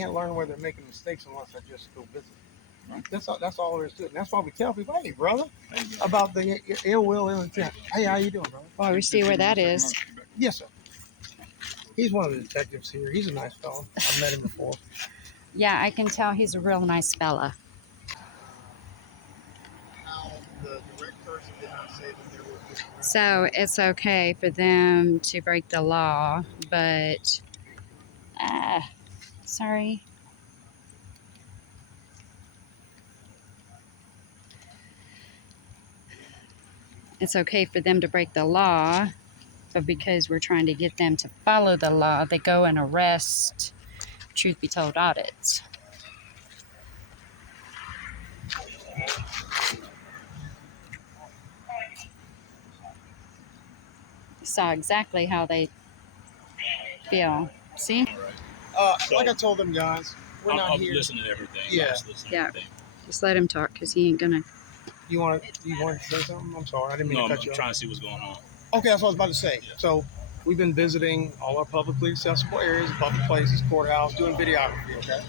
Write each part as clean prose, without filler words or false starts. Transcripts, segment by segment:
can't learn where they're making mistakes unless I just go visit. That's all there is to it. And that's why we tell people, hey, brother, about the ill will, ill intent. Hey, how you doing, brother? Well, we see where that is. Yes, sir. He's one of the detectives here. He's a nice fellow. I've met him before. Yeah, I can tell he's a real nice fella. How the direct person did not say that there were. So it's okay for them to break the law, but sorry. It's okay for them to break the law, but because we're trying to get them to follow the law, they go and arrest Truth Be Told Audits. Saw exactly how they feel. See? Like I told them guys, we're not here. I'm listening to everything. Yeah. Just let him talk, because he ain't gonna. You want to say something? I'm sorry, I didn't mean to cut you off. I'm trying to see what's going on. Okay, that's what I was about to say. Yeah. So we've been visiting all our publicly accessible areas, public places, courthouse, doing videography. Okay.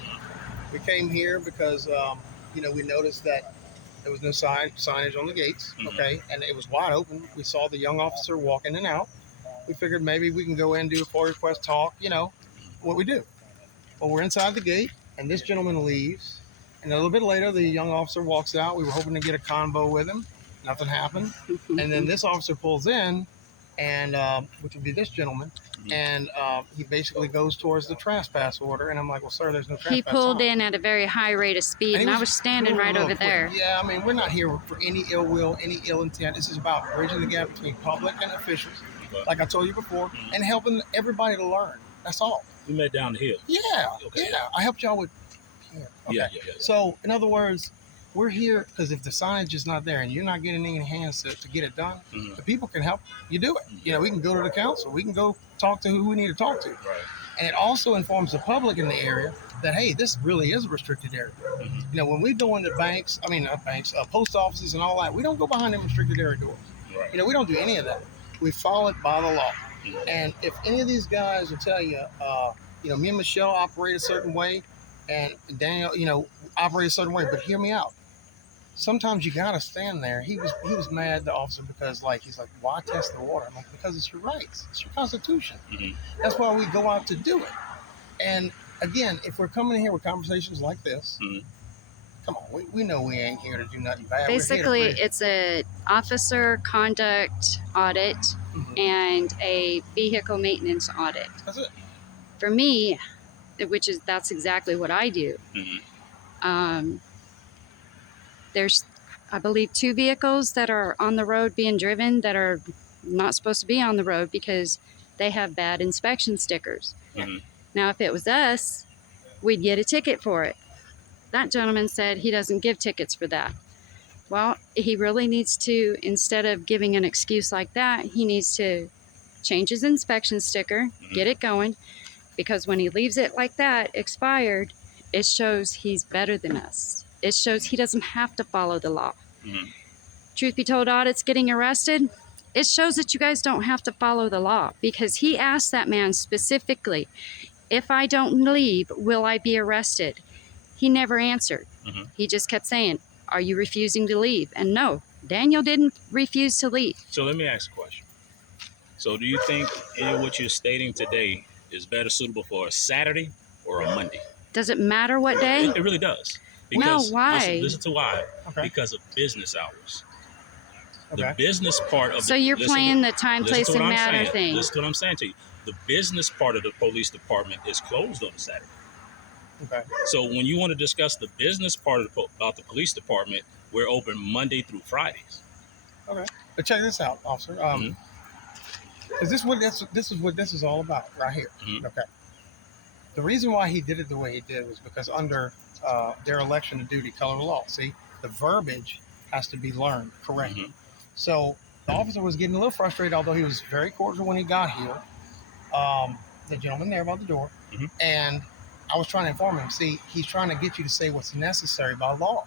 We came here because we noticed that there was no signage on the gates. Okay, and it was wide open. We saw the young officer walk in and out. We figured maybe we can go in and do a FOIA request, talk. What we do. Well, we're inside the gate, and this gentleman leaves. And a little bit later, the young officer walks out. We were hoping to get a convo with him. Nothing happened. And then this officer pulls in, and which would be this gentleman, and he basically goes towards the trespass order. And I'm like, well, sir, there's no trespass. He pulled in at a very high rate of speed, and I was standing right over there. Yeah, I mean, we're not here for any ill will, any ill intent. This is about bridging the gap between public and officials, like I told you before, and helping everybody to learn. That's all. We met down the hill. Yeah, okay. Yeah. I helped y'all with. Okay. Yeah. So, in other words, we're here because if the signage is not there and you're not getting any hands to get it done, the people can help you do it. We can go to the council. We can go talk to who we need to talk to. Right. And it also informs the public in the area that, hey, this really is a restricted area. When we go into post offices and all that, we don't go behind them restricted area doors. Right. We don't do any of that. We follow it by the law. And if any of these guys will tell you, me and Michelle operate a certain way, and Daniel, operate a certain way, but hear me out. Sometimes you gotta stand there. He was mad, the officer, because he's like, why test the water? I'm like, because it's your rights. It's your constitution. That's why we go out to do it. And again, if we're coming in here with conversations like this, come on, we know we ain't here to do nothing bad. Basically, it's an officer conduct audit and a vehicle maintenance audit. That's it. For me, that's exactly what I do. There's, I believe, 2 vehicles that are on the road being driven that are not supposed to be on the road because they have bad inspection stickers. Now, if it was us, we'd get a ticket for it. That gentleman said he doesn't give tickets for that. Well, he really needs to, instead of giving an excuse like that, he needs to change his inspection sticker, get it going, because when he leaves it like that, expired, it shows he's better than us. It shows he doesn't have to follow the law. Truth Be Told Audits getting arrested, it shows that you guys don't have to follow the law, because he asked that man specifically, if I don't leave, will I be arrested? He never answered. He just kept saying, are you refusing to leave? And no, Daniel didn't refuse to leave. So let me ask a question. So do you think what you're stating today is better suitable for a Saturday or a Monday? Does it matter what day? It really does. Because, no, why? Listen to why. Okay. Because of business hours. Okay. The business part of so you're playing the time, place, and matter thing. Listen to what I'm saying to you. The business part of the police department is closed on Saturday. Okay. So when you want to discuss the business part about the police department, we're open Monday through Fridays. Okay. But check this out, officer. Is this what this is all about right here? Okay. The reason why he did it the way he did was because under their election to duty color of law, see, the verbiage has to be learned correctly. So the officer was getting a little frustrated, although he was very cordial when he got here. The gentleman there by the door, and I was trying to inform him. See, he's trying to get you to say what's necessary by law,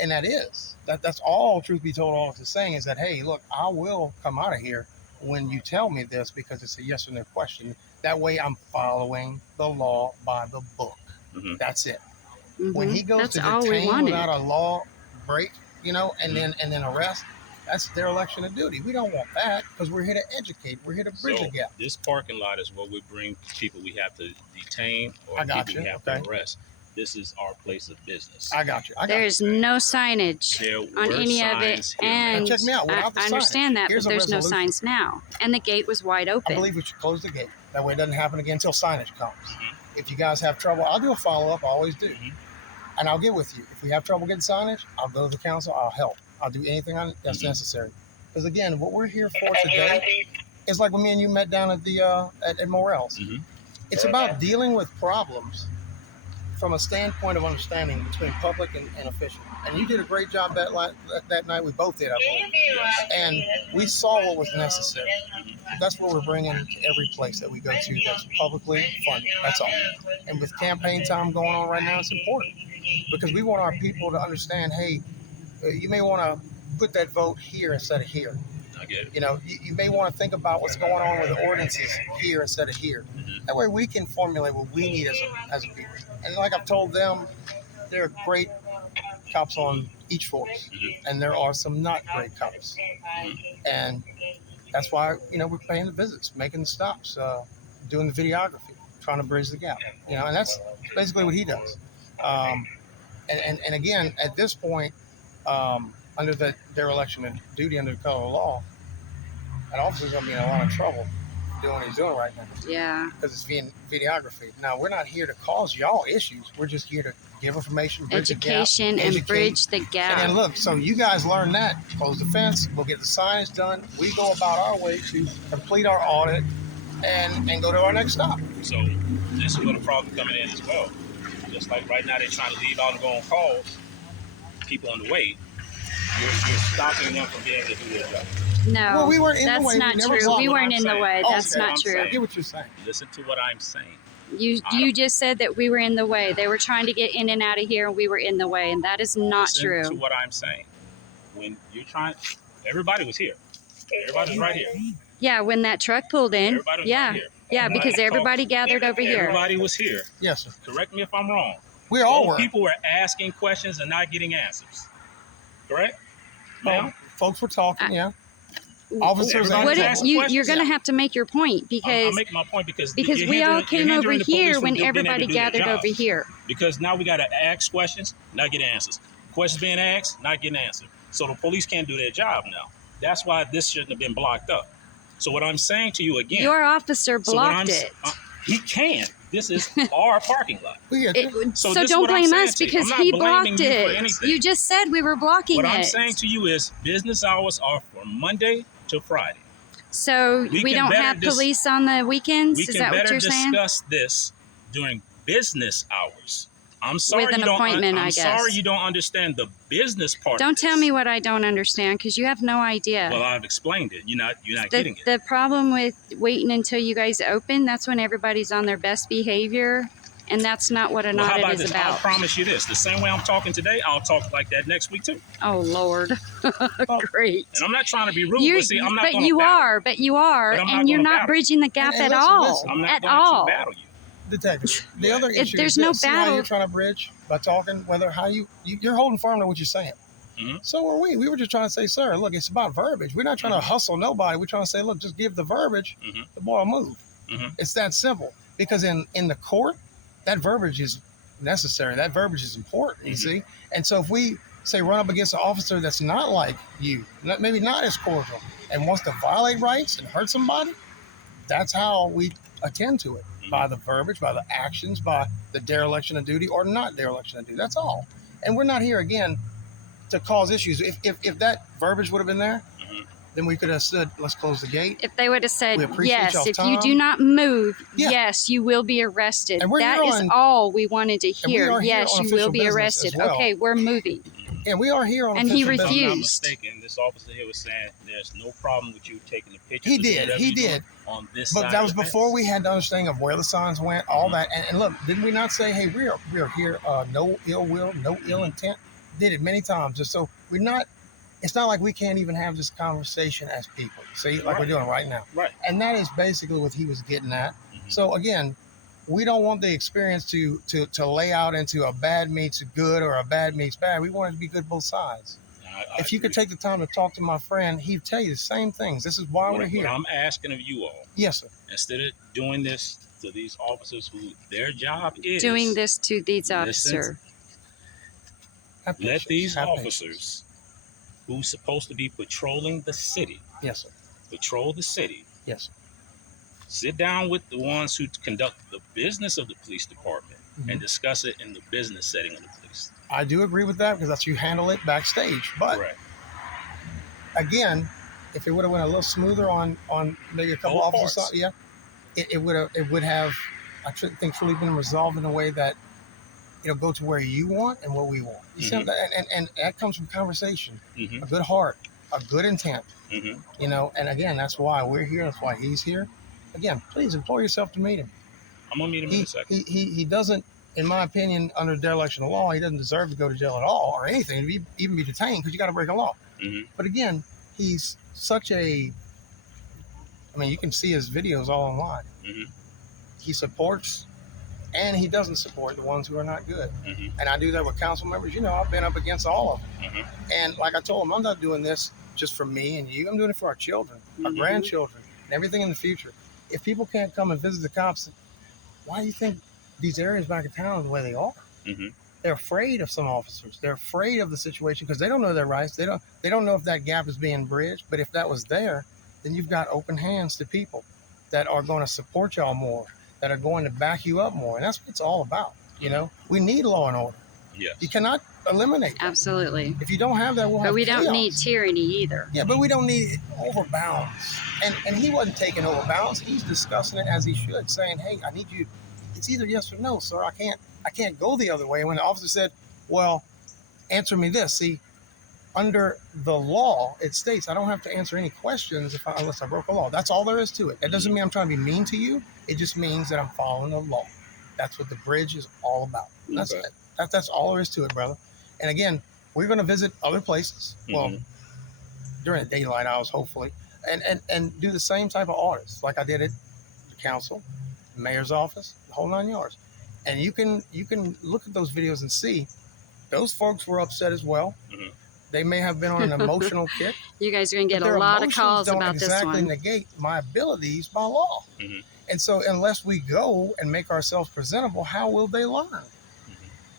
and that's all. Truth Be Told, all it's saying is that, hey, look, I will come out of here when you tell me this because it's a yes or no question. That way, I'm following the law by the book. Mhm. That's it. When he goes That's to all we detain wanted. without a law break, and then arrest, that's dereliction of duty. We don't want that because we're here to educate. We're here to bridge So the gap. this parking lot is where we bring people we have to detain or I got people you. we have Okay. to arrest. This is our place of business. I got you. There's no signage There on were any of it, signs here, and check me out. I Without the understand signage, that, here's but a there's no resolution. signs now, and the gate was wide I open. believe we should close the gate. That way it doesn't happen again until signage comes. Mhm. If you guys have trouble, I'll do a follow-up. I always do. Mhm. And I'll get with you. If we have trouble getting signage, I'll go to the council. I'll help. I'll do anything that's Mhm. necessary. Because again, what we're here for today is like when me and you met down at the at Morel's. Mhm. It's about dealing with problems from a standpoint of understanding between public and official. And you did a great job that night. We both did, I believe. Yes. And we saw what was necessary. That's what we're bringing to every place that we go to that's publicly funded. That's all. And with campaign time going on right now, it's important because we want our people to understand, hey, you may want to put that vote here instead of here. I get it. You may want to think about what's going on with the ordinances here instead of here. Mhm. That way we can formulate what we need as a people. And like I've told them, there are great cops on each force, and there are some not great cops. And that's why, we're paying the visits, making the stops, doing the videography, trying to bridge the gap, and that's basically what he does. And again, at this point, under the dereliction of duty under the color of law, that officer's going to be in a lot of trouble doing what he's doing right now Yeah. because it's videography. Now, we're not here to cause y'all issues. We're just here to give information, bridge the gap, Education and educate. bridge the And gap. then look, so you guys learn that, close the fence, we'll get the signs done. We go about our way to complete our audit and go to our next stop. So this is where the problem coming in as well. Just like right now they're trying to leave out and go on calls, people on the way. You're stopping them from being able to do their job. No, Well, we weren't in the that's way. not We never true. blocked We what weren't I'm in the saying. way. Oh, That's okay, not I'm true. saying. I get what you're saying. Listen to what I'm saying. You just said that we were in the way. They were trying to get in and out of here, and we were in the way, and that is not Listen true. to what I'm saying. When you're trying, everybody was here. Everybody's right here. Yeah, when that truck pulled in. Everybody was Yeah, right here. yeah, Everybody because everybody talked. gathered over here. Everybody was here. Yes, sir. Correct me if I'm wrong. We all were. People were asking questions and not getting answers. Correct? Now, Folks were talking, yeah. Officers What asking you're questions? going to have to make your point I'm because making my point because we you're all hindering- came you're over hindering the police here from when being able to everybody do their gathered job. over here. Because now we got to ask questions, not get answers. Questions being asked, not getting answered. So the police can't do their job now. That's why this shouldn't have been blocked up. So what I'm saying to you again, Your officer so what I'm- blocked it. He can. This is our parking lot. We get you. So So this is don't what I'm blame saying us to you. because I'm not he blaming blocked you for it. anything. You just said we were blocking What it. I'm saying to you is business hours are from Monday to Friday. So We we can don't better have dis- police on the weekends? We Is can that what better you're saying? discuss this during business hours. I'm sorry With an you don't. appointment, I I'm sorry guess. you don't understand the business part. Don't of tell this. me what I don't understand because you have no idea. Well, I've explained it. You're not the, getting it. the problem with waiting until you guys open, that's when everybody's on their best behavior, and that's not what an Well, how audit about is this? about. I'll promise you this: the same way I'm talking today, I'll talk like that next week too. Oh Lord, great. And I'm not trying to be rude, You, but see, I'm not but going to you battle. are, but you are, But I'm not and you're gonna not battle. bridging the gap And at listen, all. listen. I'm not At going all. to battle you. Detective, the other issue there's is no this. See how battle- you're trying to bridge by talking, whether how you're holding firm to what you're saying. Mhm. So are we. We were just trying to say, sir, look, it's about verbiage. We're not trying to hustle nobody. We're trying to say, look, just give the verbiage, Mhm. the boy will move. Mhm. It's that simple. Because in the court, that verbiage is necessary. That verbiage is important, you Mhm. see? And so if we say run up against an officer that's not like you, maybe not as cordial, and wants to violate rights and hurt somebody, that's how we attend to it. By the verbiage, by the actions, by the dereliction of duty or not dereliction of duty. That's all. And we're not here, again, to cause issues. If that verbiage would have been there, Mhm. then we could have said, let's close the gate. If they would have said, We appreciate yes, y'all's if you time. do not move, Yeah. yes, you will be arrested. And we're That here is on- all we wanted to we hear. are here Yes, on you will official be business arrested. as well. Okay, we're moving. And we are here on And he official business. If I'm not refused. mistaken, this officer here was saying there's no problem with you taking the pictures. He or did, whatever he you're doing did. On this But side that of was the before fence. we had the understanding of where the signs went, all Mhm. that. And look, didn't we not say, hey, we're here, no ill will, no ill intent? Did it many times. Just so we're not, it's not like we can't even have this conversation as people, see, like we're Right. doing right now. Right. And that is basically what he was getting at. Mhm. So again, we don't want the experience to lay out into a bad meets good or a bad meets bad. We want it to be good both sides. If you could take the time to talk to my friend, he'd tell you the same things. This is why we're here. What I'm asking of you all, yes, sir. Instead of doing this to these officers who their job is doing this to these officers. Let these officers who's supposed to be patrolling the city, yes, sir, patrol the city. Yes, sir. Sit down with the ones who conduct the business of the police department and discuss it in the business setting of the police. I do agree with that because that's you handle it backstage. But again, if it would have went a little smoother on maybe a couple officers, it would have I think truly been resolved in a way that it'll go to where you want and what we want. You see that? And that comes from conversation, a good heart, a good intent. You know, and again, that's why we're here. That's why he's here. Again, please employ yourself to meet him. I'm gonna meet him in a second. He doesn't, in my opinion, under dereliction of law, he doesn't deserve to go to jail at all or anything, even be detained because you got to break a law. But again, he's such a. I mean, you can see his videos all online. He supports, and he doesn't support the ones who are not good. And I do that with council members. You know, I've been up against all of them. And like I told him, I'm not doing this just for me and you. I'm doing it for our children, our grandchildren, and everything in the future. If people can't come and visit the cops, why do you think these areas back in town are the way they are? They're afraid of some officers. They're afraid of the situation because they don't know their rights. They don't know if that gap is being bridged. But if that was there, then you've got open hands to people that are going to support y'all more, that are going to back you up more. And that's what it's all about. You know, we need law and order. Yes. You cannot eliminate that. Absolutely. If you don't have that, we'll have But we chaos. don't need tyranny either. Yeah, but we don't need overbalance. And he wasn't taking overbalance. He's discussing it as he should, saying, hey, I need you. It's either yes or no, sir. I can't go the other way. And when the officer said, well, answer me this. See, under the law, it states I don't have to answer any questions unless I broke a law. That's all there is to it. That doesn't mean I'm trying to be mean to you. It just means that I'm following the law. That's what the bridge is all about. That's it. That's all there is to it, brother. And again, we're going to visit other places. Well, during the daylight hours, hopefully, and do the same type of audits like I did at the council, the mayor's office, the whole 9 yards. And you can look at those videos and see those folks were upset as well. They may have been on an emotional kick. You guys are going to get a lot of calls about this one. Don't exactly negate my abilities by law. And so unless we go and make ourselves presentable, how will they learn?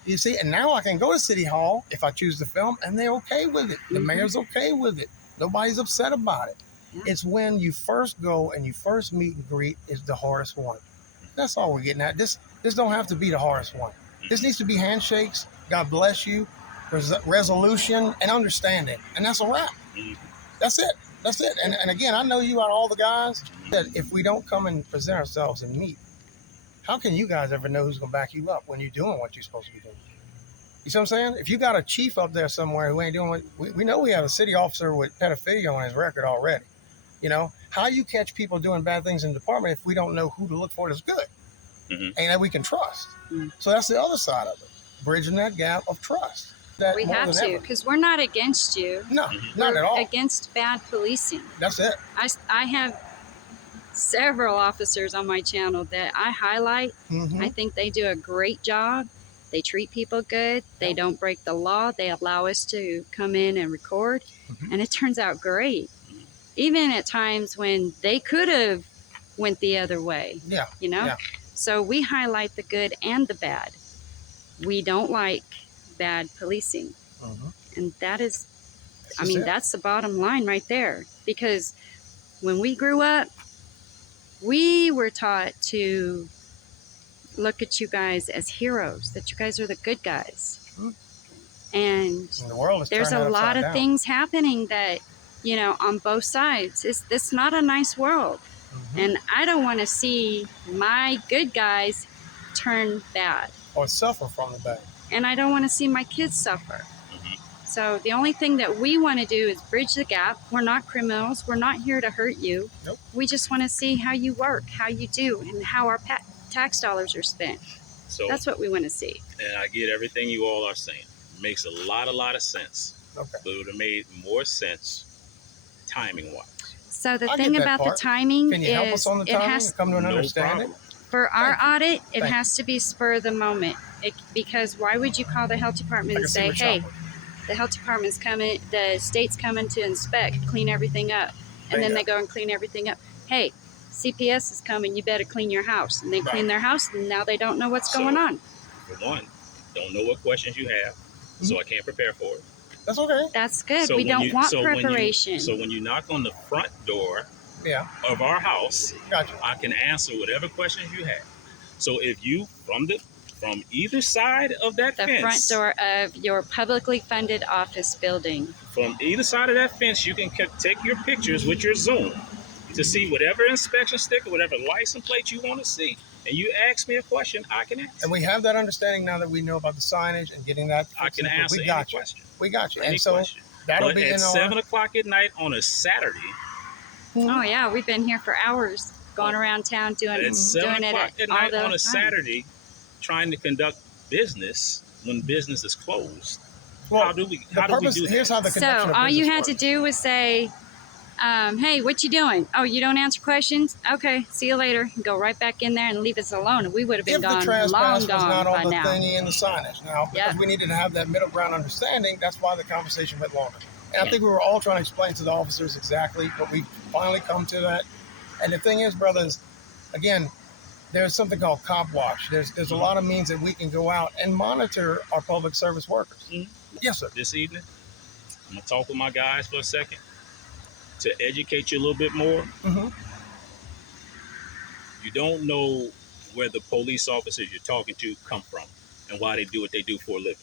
You see, and now I can go to City Hall if I choose to film, and they're okay with it. The mayor's okay with it. Nobody's upset about it. It's when you first go and you first meet and greet is the hardest one. That's all we're getting at. This don't have to be the hardest one. This needs to be handshakes, God bless you, resolution, and understanding. And that's a wrap. That's it. That's it. And again, I know you out all the guys that if we don't come and present ourselves and meet, how can you guys ever know who's going to back you up when you're doing what you're supposed to be doing? You see what I'm saying? If you got a chief up there somewhere who ain't doing what we know, we have a city officer with pedophilia on his record already. You know, how you catch people doing bad things in the department if we don't know who to look for that's good and that we can trust? So that's the other side of it, bridging that gap of trust. That we have to, because we're not against you. No, not at all. Against bad policing. That's it. I have several officers on my channel that I highlight. I think they do a great job. They treat people good. They don't break the law. They allow us to come in and record. And it turns out great. Even at times when they could have went the other way. You know? So we highlight the good and the bad. We don't like bad policing. And that is, I mean, that's the bottom line right there. Because when we grew up, we were taught to look at you guys as heroes, that you guys are the good guys. And the world is there's a lot of things happening that, you know, on both sides. It's not a nice world. And I don't want to see my good guys turn bad. Or suffer from the bad. And I don't want to see my kids suffer. So the only thing that we want to do is bridge the gap. We're not criminals. We're not here to hurt you. We just want to see how you work, how you do, and how our tax dollars are spent. So that's what we want to see. And I get everything you all are saying. It makes a lot of sense. But it would have made more sense timing-wise. So the thing about the timing Can you help us on the timing and come to an understanding? For our audit, it Thank has to be spur of the moment. Because why would you call the health department and say, hey, the health department's coming, the state's coming to inspect, clean everything up. And then they go and clean everything up. Hey, CPS is coming, you better clean your house. And they clean their house, and now they don't know what's going on. For one, don't know what questions you have, so I can't prepare for it. That's okay. That's good. We don't want preparation. So when you knock on the front door of our house, I can answer whatever questions you have. So if you, from either side of that fence. The front door of your publicly funded office building. From either side of that fence, you can take your pictures with your Zoom to see whatever inspection sticker, whatever license plate you want to see. And you ask me a question, I can answer. And we have that understanding now that we know about the signage and getting that. I can answer any question. We got you. Any and so question. that'll but be at in 7 o'clock at night on a Saturday. Oh yeah, we've been here for hours, going around town doing at 7 o'clock at night on a Saturday, trying to conduct business when business is closed. Well, how do we do that? Here's how the conduction so of all you had works. to do was say, hey, what you doing? Oh, you don't answer questions? Okay, see you later. Go right back in there and leave us alone. And we would have been gone, long gone by now. Thingy and the signage. Now, because we needed to have that middle ground understanding, that's why the conversation went longer. And I think we were all trying to explain to the officers exactly, but we finally come to that. And the thing is, brothers, again, there's something called cop watch. There's a lot of means that we can go out and monitor our public service workers. Yes, sir. This evening, I'm going to talk with my guys for a second to educate you a little bit more. You don't know where the police officers you're talking to come from and why they do what they do for a living.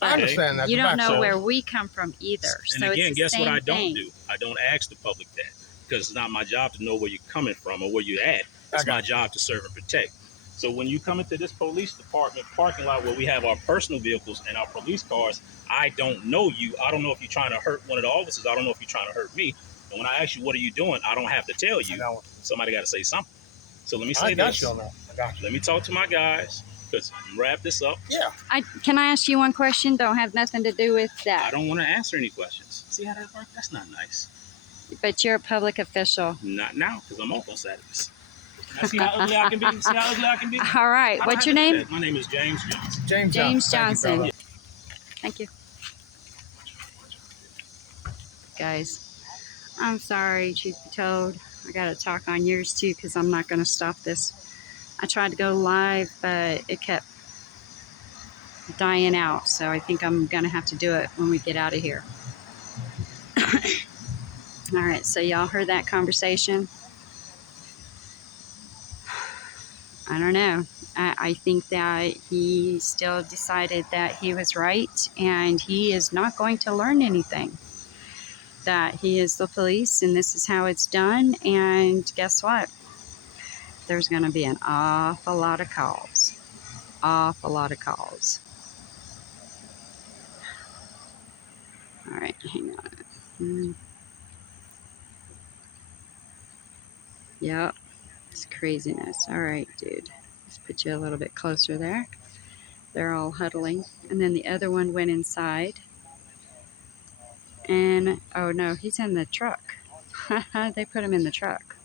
I understand that. You don't know where we come from either. And so again, it's guess what I don't thing. do? I don't ask the public that because it's not my job to know where you're coming from or where you're at. It's my job to serve and protect. So when you come into this police department parking lot where we have our personal vehicles and our police cars, I don't know you. I don't know if you're trying to hurt one of the officers. I don't know if you're trying to hurt me. And when I ask you, what are you doing? I don't have to tell you. Somebody got to say something. So let me say this. Let me talk to my guys because wrap this up. Yeah. Can I ask you one question? Don't have nothing to do with that. I don't want to answer any questions. See how that works? That's not nice. But you're a public official. Not now because I'm off on Saturdays. See how ugly I can be? See how ugly I can be? All right. What's your name? My name is James Johnson. James Johnson. Thank you. Guys, I'm sorry, truth be told. I got to talk on yours too because I'm not going to stop this. I tried to go live, but it kept dying out. So I think I'm going to have to do it when we get out of here. All right. So y'all heard that conversation? I don't know. I think that he still decided that he was right and he is not going to learn anything. That he is the police and this is how it's done. And guess what? There's going to be an awful lot of calls. Awful lot of calls. All right, hang on. Yep. It's craziness. All right, dude. Let's put you a little bit closer there. They're all huddling. And then the other one went inside. And, oh no, he's in the truck. They put him in the truck.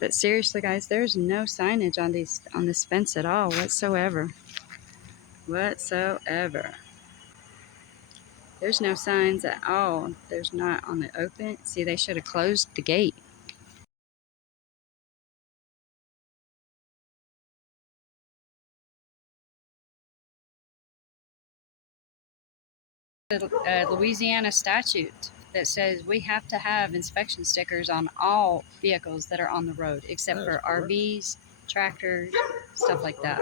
But seriously, guys, there's no signage on this fence at all whatsoever. Whatsoever. There's no signs at all. There's not on the open. See, they should have closed the gate. Louisiana statute that says we have to have inspection stickers on all vehicles that are on the road, except for RVs, tractors, stuff like that.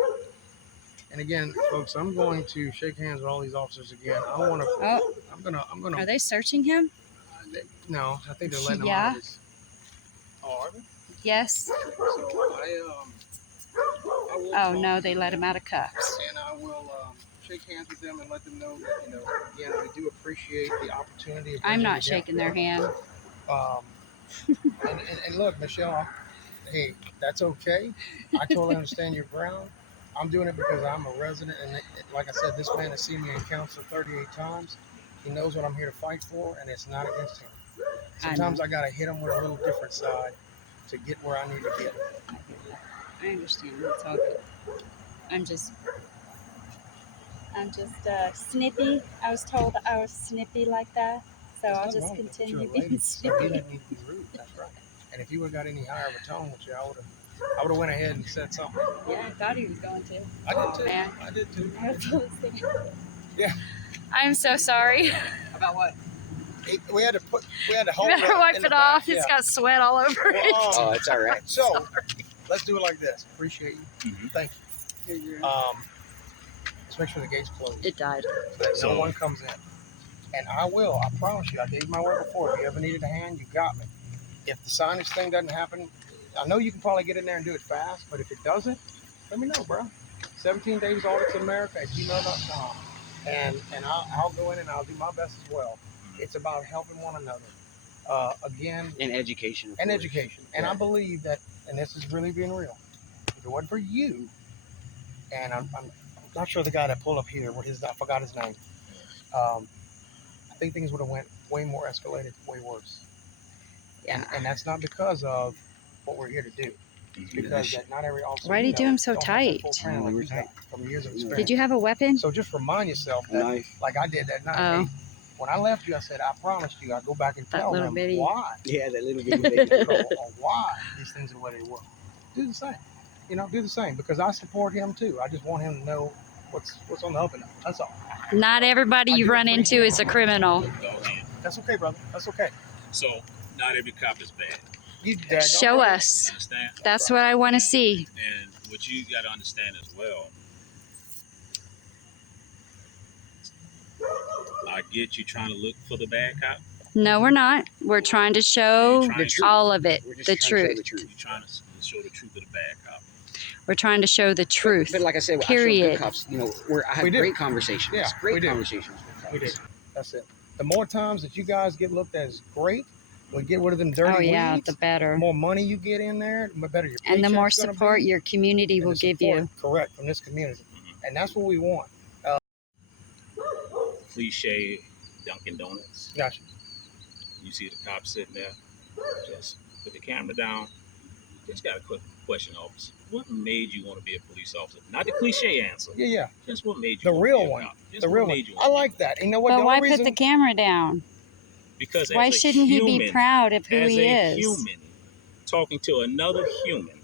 And again, folks, I'm going to shake hands with all these officers again. I want to. I'm gonna. Are they searching him? No, I think they're letting him out. Oh, are they? Yes. So oh no, they let him out of cuffs. And I will shake hands with them and let them know that again, we do appreciate the opportunity. I'm not shaking their hand. And look, Michelle, hey, that's okay. I totally understand your ground. I'm doing it because I'm a resident, and like I said, this man has seen me in council 38 times. He knows what I'm here to fight for, and it's not against him. Sometimes I got to hit him with a little different side. to get where I need to get. I understand. It's all good. I'm just snippy. I was told I was snippy like that, so There's I'll nothing just wrong with it, but continue you're a being lady, so snippy. you didn't need to be rude. That's right. And if you would have got any higher of a tone with you, I would have went ahead and said something. Yeah, I thought he was going to. I did too. Man. I did too. I was listening. Yeah. I'm so sorry. About what? We had to You hold better it wipe in it the off. back. It's got sweat all over it. Oh, it's all right. So let's do it like this. Appreciate you. Thank you. Let's make sure the gate's closed. It died. So that no one comes in. And I promise you, I gave my word before. If you ever needed a hand, you got me. If the signage thing doesn't happen, I know you can probably get in there and do it fast, but if it doesn't, let me know, bro. 17 days audits in America at gmail.com. And I'll go in and I'll do my best as well. It's about helping one another. Again. And education. And education. And I believe that, and this is really being real, if it wasn't for you, and I'm not sure the guy that pulled up here, I forgot his name. I think things would have went way more escalated, way worse. Yeah. And that's not because of what we're here to do. It's because that not every officer. Why do you do him so don't have tight? that full training like you got from years of experience. Did you have a weapon? So just remind yourself that, like I did that night. Oh. Hey, when I left you, I said, I promised you I'd go back and tell them why. Yeah, that little bitty baby. or why these things are the way they were. Do the same. Do the same, because I support him too. I just want him to know what's on the up and up. That's all. Not everybody you run into is a criminal. That's okay, brother. That's okay. So not every cop is bad. Show us. Understand? That's what I want to see. And what you got to understand as well, I get you trying to look for the bad cop. No, we're not. We're trying to show all of it, the truth. You're trying to show the truth of the bad cop. We're trying to show the truth. But like I said, period. I show good cops, I have great conversations. Yeah, great conversations with cops. We do. That's it. The more times that you guys get looked at as great, we get rid of them dirty weeds, the better. The more money you get in there, the better your and the more support your community will give you. Correct, from this community. And that's what we want. Cliche Dunkin' Donuts. Gotcha. You see the cop sitting there, just put the camera down. Just got a quick question, officer. What made you want to be a police officer? Not the cliche answer. Yeah. Just what made you the real one. The real one. I like that. You know what? But why put the camera down? Because why shouldn't he be proud of who he is? As a human talking to another human.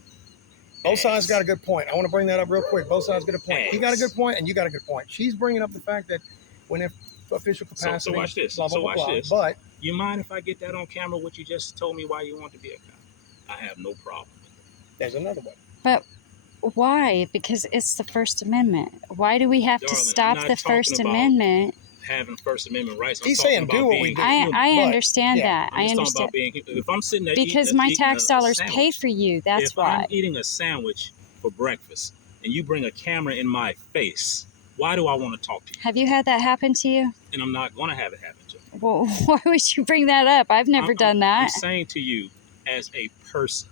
Both sides got a good point. I want to bring that up real quick. Both sides got a point. He got a good point, and you got a good point. She's bringing up the fact that when if official capacity. So watch this. Blah, blah, watch blah, this. But you mind if I get that on camera? What you just told me why you want to be a cop? I have no problem with it. There's another way. But why? Because it's the First Amendment. Why do we have to stop the First Amendment? Having First Amendment rights. He's saying do what we do. I understand that. I understand. If I'm sitting there because my tax dollars pay for you. That's why. If I'm eating a sandwich for breakfast and you bring a camera in my face, why do I want to talk to you? Have you had that happen to you? And I'm not going to have it happen to you. Well, why would you bring that up? I've never done that. I'm saying to you as a person,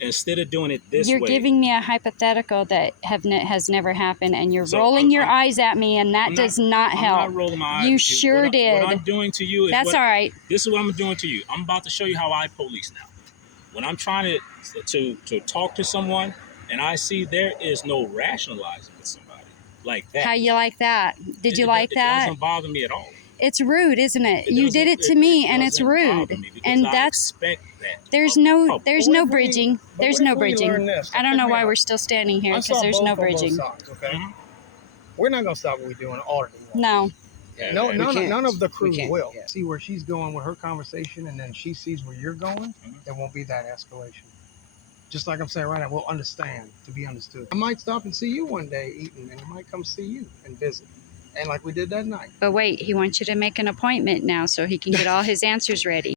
instead of doing it this way. You're giving me a hypothetical that has never happened, and you're rolling your eyes at me, and that does not help. I'm not rolling my eyes. You sure did. What I'm doing to you is that's all right. This is what I'm doing to you. I'm about to show you how I police now. When I'm trying to talk to someone, and I see there is no rationalizing with somebody like that. How you like that? Did you like that? It doesn't bother me at all. It's rude, isn't it? You did it to me, and it's rude. And that's there's no bridging. There's no bridging. I don't know why we're still standing here because there's no bridging. Okay, we're not gonna stop what we do in auditing. No. No, none of the crew will. See where she's going with her conversation, and then she sees where you're going. There won't be that escalation. Just like I'm saying right now, we'll understand to be understood. I might stop and see you one day eating, and I might come see you and visit. And like we did that night. But wait, he wants you to make an appointment now so he can get all his answers ready.